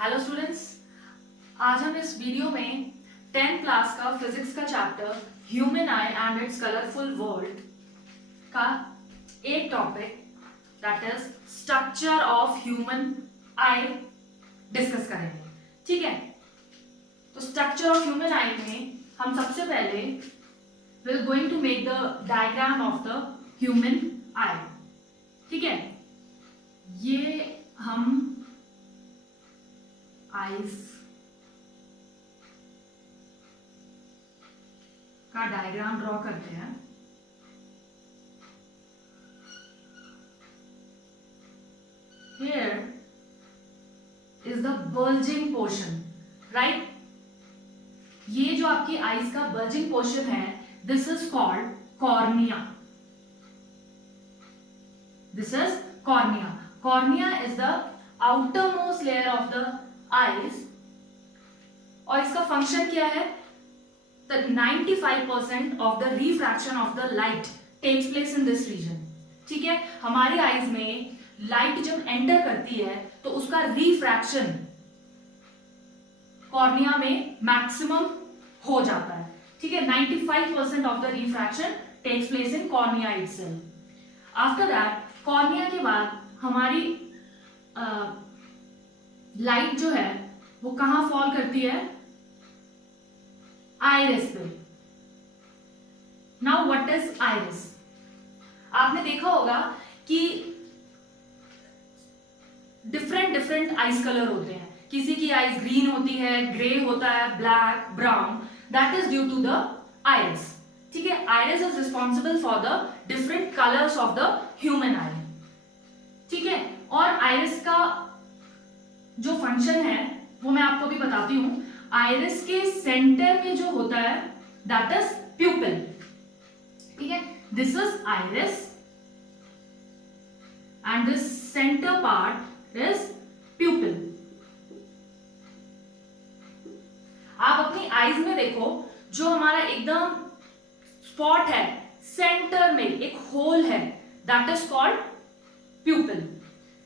Hello students, आज हम इस वीडियो में 10th क्लास का फिजिक्स का chapter human I and it's colourful world का एक topic that is structure of human I discuss करेंगे। ठीक है, तो स्ट्रक्चर ऑफ ह्यूमन आई में हम सबसे पहले will going to make the diagram of the human eye. ठीक है, ये हम आइज का डायग्राम ड्रॉ करते हैं। Here is the bulging portion, right? ये जो आपकी आइज का bulging portion है, this is called cornea. This is cornea. Cornea is the outermost layer of the eyes और इसका फंक्शन क्या है? The 95% of the refraction of the light takes place in this region. ठीक है, हमारी eyes में light जब एंटर करती है तो उसका रिफ्रैक्शन कॉर्निया में मैक्सिमम हो जाता है। ठीक है, 95% of the refraction takes place in cornea itself. After that cornea के बाद हमारी लाइट जो है वो कहां फॉल करती है? आइरिस पे। Now what is iris? आपने देखा होगा कि डिफरेंट आइज कलर होते हैं। किसी की आइज ग्रीन होती है, ग्रे होता है, black, brown. That is due to the iris. ठीक है, iris is responsible for the different colours of the human eye. ठीक है, और आइरिस का जो फंक्शन है वो मैं आपको भी बताती हूं। आइरिस के सेंटर में जो होता है दैट इज प्यूपिल। ठीक है, this is iris and this centre part is प्यूपिल। आप अपनी आईज में देखो, जो हमारा एकदम स्पॉट है सेंटर में एक होल है, दैट इज कॉल्ड प्यूपिल।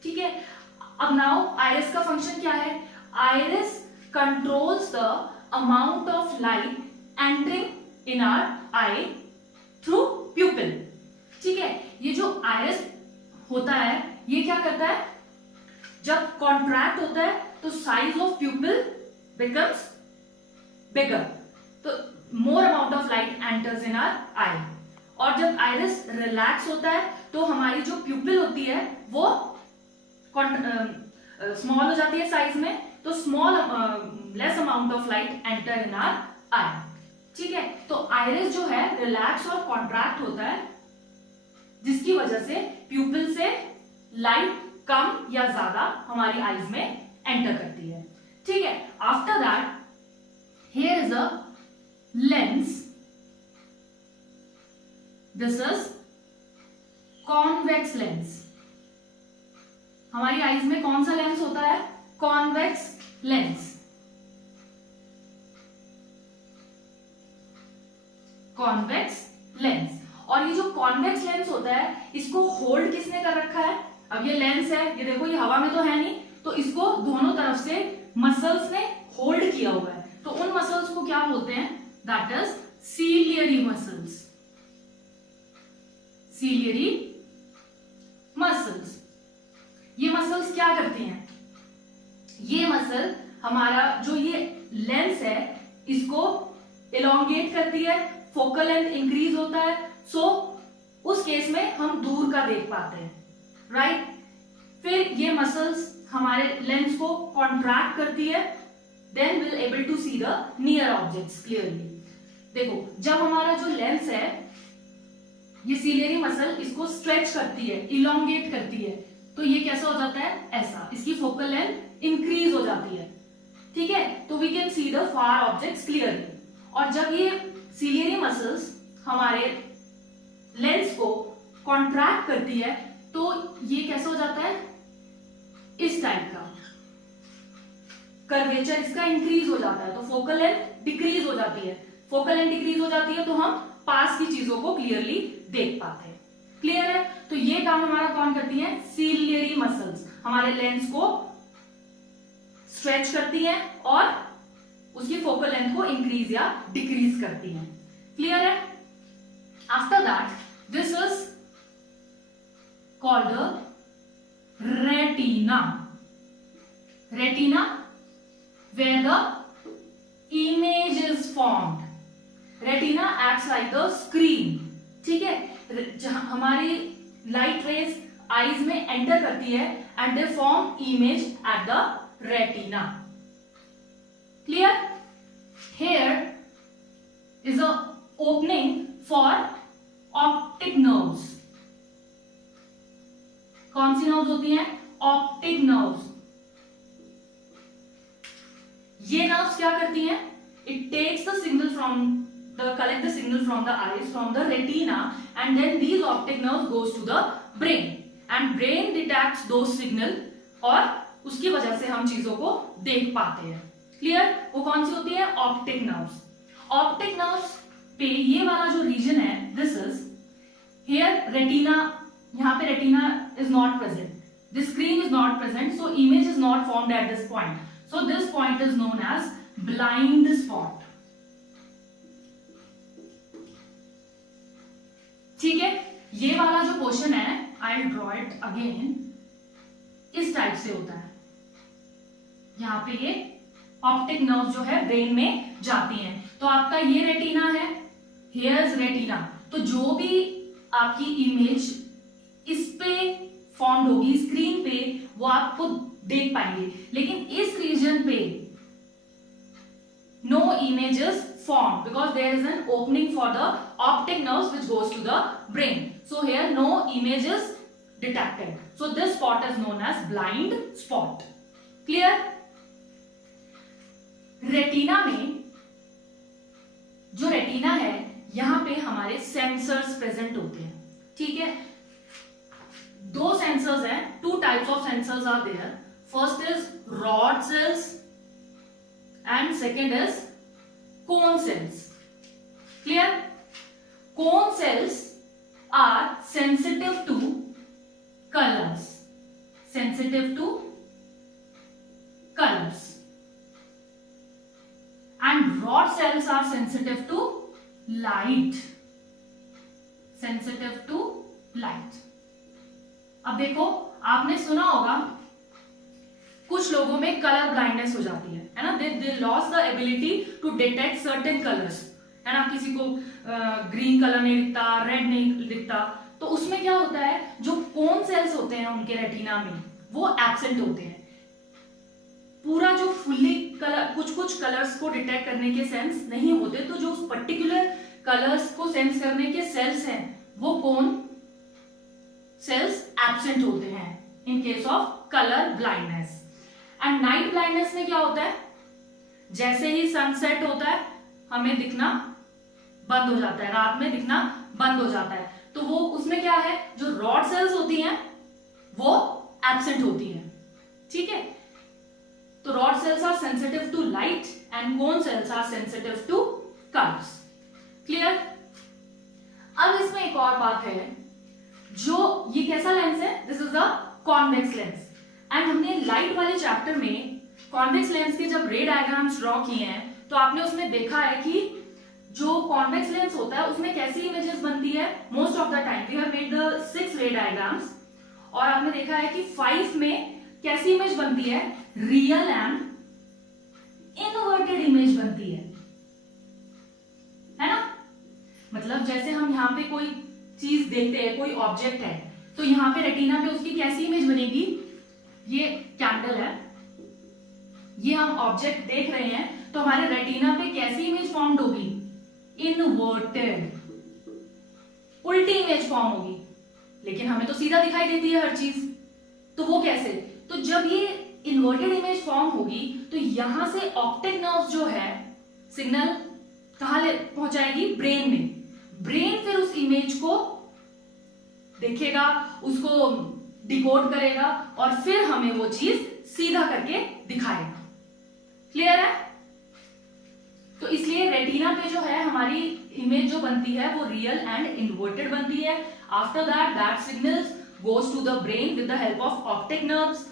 ठीक है, अब नाउ आइरिस का फंक्शन क्या है? Iris controls the amount of light entering in our eye through pupil. ठीक है, ये जो आइरिस होता है ये क्या करता है? जब कॉन्ट्रैक्ट होता है तो size of pupil becomes bigger, तो more amount of light enters in our eye. और जब आइरिस रिलैक्स होता है तो हमारी जो प्यूपिल होती है वो स्मॉल हो जाती है साइज में, तो small less amount of light enter in our eye. ठीक है, तो आइरिस जो है रिलैक्स और कॉन्ट्रैक्ट होता है, जिसकी वजह से प्यूपिल से लाइट कम या ज्यादा हमारी आईज में एंटर करती है। ठीक है, after that here is a lens. This is convex lens. हमारी आईज में कौन सा लेंस होता है? Convex lens. Convex lens. और ये जो कॉन्वेक्स लेंस होता है इसको होल्ड किसने कर रखा है? अब ये लेंस है, ये देखो, ये हवा में तो है नहीं, तो इसको दोनों तरफ से मसल्स ने होल्ड किया हुआ है। तो उन मसल्स को क्या बोलते हैं? That is ciliary muscles. Ciliary muscles. ये मसल्स क्या करती हैं? ये मसल हमारा जो ये लेंस है इसको इलोंगेट करती है, फोकल लेंथ इंक्रीज होता है, सो उस केस में हम दूर का देख पाते हैं, राइट? फिर ये मसल्स हमारे लेंस को कॉन्ट्रैक्ट करती है, then will able to see the near objects clearly. देखो, जब हमारा जो लेंस है ये सीलियरी मसल इसको स्ट्रेच करती है, इलोंगेट करती है, तो ये कैसा हो जाता है? ऐसा। इसकी फोकल लेंथ इंक्रीज हो जाती है। ठीक है, तो we can see the far objects clearly. और जब ये सीलियरी मसल्स हमारे लेंस को कॉन्ट्रैक्ट करती है तो ये कैसा हो जाता है? इस टाइप का कर्वेचर इसका इंक्रीज हो जाता है, तो फोकल लेंथ डिक्रीज हो जाती है। फोकल लेंथ डिक्रीज हो जाती है तो हम पास की चीजों को क्लियरली देख पाते हैं। क्लियर है? तो ये काम हमारा कौन करती है? सीलियरी मसल्स हमारे लेंस को स्ट्रेच करती हैं और उसकी फोकल लेंथ को इंक्रीज या डिक्रीज करती हैं। क्लियर है? After that this is called retina. Retina where the image is formed. Retina acts like the screen. ठीक है, जहां हमारी लाइट रेज आईज में एंटर करती है and they form image at the retina. Clear? Here is a opening for optic nerves. कौन सी nerves होती हैं? Optic nerves. ये नर्व्स क्या करती हैं? It takes the signal from collect the signal from the eyes, from the retina, and then these optic nerves goes to the brain, and brain detects those signal और उसकी वजह से हम चीजों को देख पाते हैं. क्लियर? वो कौन सी होती है? Optic nerves. ऑप्टिक नर्व्स पे ये वाला जो रीजन है, दिस इज हियर रेटिना. यहाँ पे retina is not present, this screen is not present, so image is not formed at this point. So this point is known as blind spot. ठीक है, ये वाला जो पोर्शन है, I draw it again, इस type से होता है. यहां पे ये ऑप्टिक नर्व जो है ब्रेन में जाती हैं. तो आपका ये रेटिना है, हियर इज रेटिना. तो जो भी आपकी इमेज इस पे फॉर्म होगी स्क्रीन पे, वो आपको देख पाएंगे. लेकिन इस रीजन पे no image is formed because there is an opening for the optic nerves which goes to the brain. So here no image is detected. So this spot is known as blind spot. Clear? Retina में, जो retina है, यहां पे हमारे sensors present होते हैं. ठीक है, दो सेंसर्स हैं. Two types of sensors are there. First is rod cells and second is cone cells. Clear? Cone cells are sensitive to colors. Sensitive to colors. And rod cells are sensitive to light. Sensitive to light. अब देखो, आपने सुना होगा कुछ लोगों में colour blindness हो जाती है ना. They lose the ability to detect certain colours, है ना. किसी को ग्रीन कलर नहीं दिखता, रेड नहीं दिखता. तो उसमें क्या होता है, जो कोन सेल्स होते हैं उनके रेटिना में, वो एब्सेंट होते हैं. पूरा जो फुल्ली कलर, कुछ कलर्स को डिटेक्ट करने के सेंस नहीं होते. तो जो उस पर्टिकुलर कलर्स को सेंस करने के सेल्स हैं, वो कोन सेल्स एब्सेंट होते हैं in case of colour blindness. And night blindness में क्या होता है, जैसे ही सनसेट होता है हमें दिखना बंद हो जाता है, रात में दिखना बंद हो जाता है. तो वो उसमें क्या है, जो रॉड सेल्स होती हैं वो एब्सेंट होती हैं. ठीक है, तो rod cells are sensitive to light and cone cells are sensitive to colours. Clear? अब इसमें एक और बात है, जो ये कैसा लेंस है, this is a convex lens. And हमने लाइट वाले चैप्टर में कॉन्वेक्स लेंस के जब रे डायग्राम्स ड्रॉ किए हैं, तो आपने उसमें देखा है कि जो कॉन्वेक्स लेंस होता है उसमें कैसी इमेजेस बनती है. Most of the time we have made the 6 ray diagrams, और आपने देखा है कि 5 में कैसी इमेज बनती है, रियल एंड इनवर्टेड इमेज बनती है ना. मतलब जैसे हम यहाँ पे कोई चीज देखते हैं, कोई ऑब्जेक्ट है, तो यहाँ पे रेटिना पे उसकी कैसी इमेज बनेगी. ये कैंडल है, ये हम ऑब्जेक्ट देख रहे हैं, तो हमारे रेटिना पे कैसी इमेज फॉर्म्ड होगी, इनवर्टेड, उल्टी इमेज फॉर्म होगी. लेकिन हमें तो सीधा दिखाई देती है हर चीज, तो वो कैसे. तो जब ये इन्वर्टेड इमेज फॉर्म होगी, तो यहां से ऑप्टिक नर्व जो है सिग्नल कहां पहुंचाएगी, ब्रेन में. ब्रेन फिर उस इमेज को देखेगा, उसको डिकोड करेगा, और फिर हमें वो चीज सीधा करके दिखाएगा. क्लियर है? तो इसलिए रेटिना पे जो है हमारी इमेज जो बनती है वो रियल एंड इन्वर्टेड बनती है. After that signals goes to the brain with the help of optic nerves.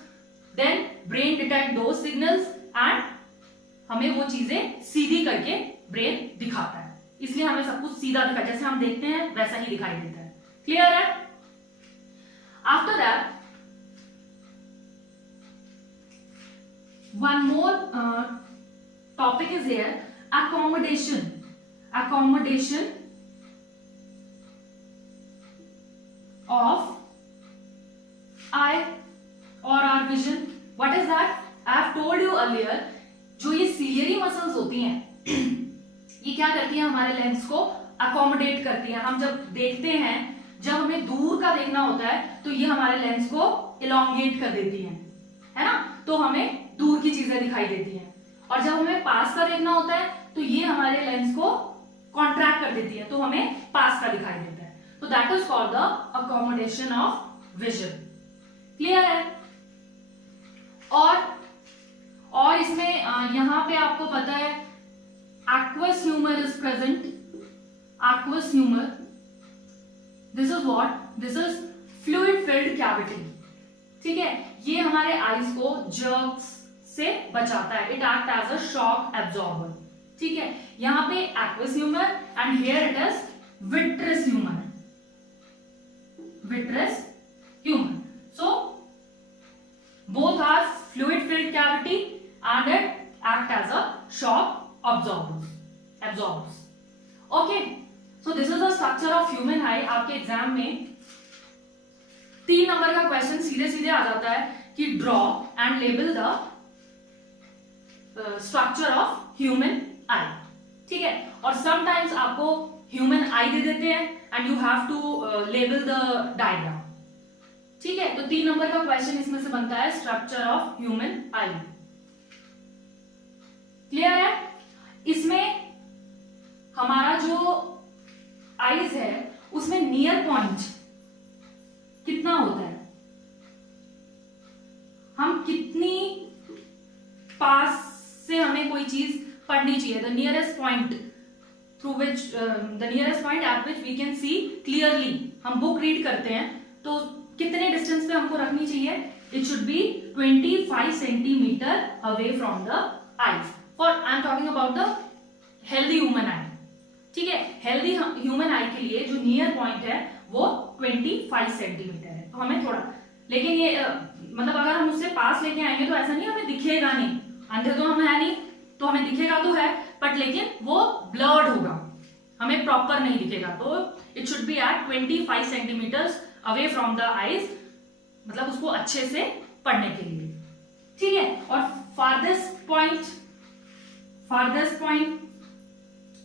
Then brain detect those signals and हमें वो चीजें सीधी करके ब्रेन दिखाता है, इसलिए हमें सब कुछ सीधा दिखा, जैसे हम देखते हैं वैसा ही दिखाई देता है। क्लियर है? After that one more topic is here, accommodation of eye or our vision. What is that? I have told you earlier, जो ये ciliary muscles होती हैं ये क्या करती हैं, हमारे लेंस को अकोमोडेट करती हैं। हम जब देखते हैं, जब हमें दूर का देखना होता है तो ये हमारे लेंस को इलोंगेट कर देती हैं, है ना, तो हमें दूर की चीजें दिखाई देती हैं। और जब हमें पास का देखना होता है तो ये हमारे लेंस को कॉन्ट्रैक्ट कर देती है, तो हमें पास का दिखाई देता है। तो that is called the accommodation of vision. Clear है? और इसमें यहां पे आपको पता है aqueous humor is present. Aqueous humor, this is what? This is fluid filled cavity. ठीक है, ये हमारे आईज को जर्क्स से बचाता है। It act as a shock absorber. ठीक है, यहां पे aqueous humor and here it is vitreous humor. Vitreous humor. So both are fluid filled cavity and it act as a shock absorbers. Okay, so this is the structure of human eye. आपके exam में 3 number का question सीधे सीधे आ जाता है कि draw and label the structure of human eye. ठीक है, और समटाइम्स आपको ह्यूमन आई दे देते हैं and you have to label the diagram. ठीक है, तो 3 नंबर का क्वेश्चन इसमें से बनता है structure of human I. Clear है? इसमें हमारा जो आईज है उसमें नियर पॉइंट कितना होता है, हम कितनी पास से हमें कोई चीज पढ़नी चाहिए, the nearest point through which the nearest point at which we can see clearly. हम बुक रीड करते हैं तो कितने डिस्टेंस पे हमको रखनी चाहिए? It should be 25 centimetre away from the eyes. For I am talking about the healthy human eye. ठीक है, हेल्दी ह्यूमन आई के लिए जो नियर पॉइंट है वो 25 सेंटीमीटर है। तो हमें थोड़ा, लेकिन ये मतलब अगर हम उससे पास लेके आएंगे तो ऐसा नहीं हमें दिखेगा नहीं, अंधे तो हम है नहीं, तो हमें दिखेगा तो है बट लेकिन वो ब्लर्ड होगा, हमें प्रॉपर नहीं दिखेगा। तो it should be at 25 centimetres away from the eyes, मतलब उसको अच्छे से पढ़ने के लिए। ठीक है, और फारदेस्ट पॉइंट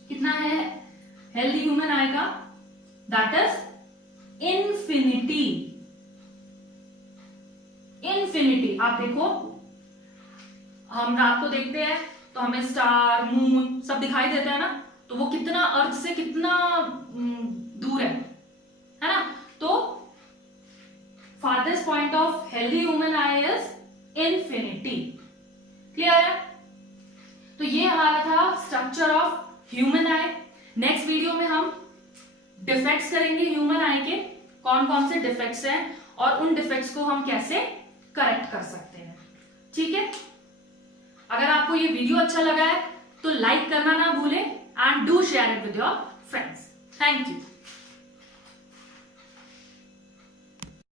कितना है हेल्दी ह्यूमन आई का? That is infinity. आप देखो, हम रात को देखते हैं तो हमें स्टार, मून सब दिखाई देता है ना, तो वो कितना अर्थ से कितना दूर है ना? तो farthest point of healthy human eye is infinity. Clear है? तो ये हमारा था structure of human I. Next video में हम डिफेक्ट्स करेंगे ह्यूमन आई के, कौन कौन से डिफेक्ट्स हैं और उन डिफेक्ट्स को हम कैसे करेक्ट कर सकते हैं। ठीक है, अगर आपको ये वीडियो अच्छा लगा है तो लाइक करना ना भूलें and do share it with your friends. Thank you.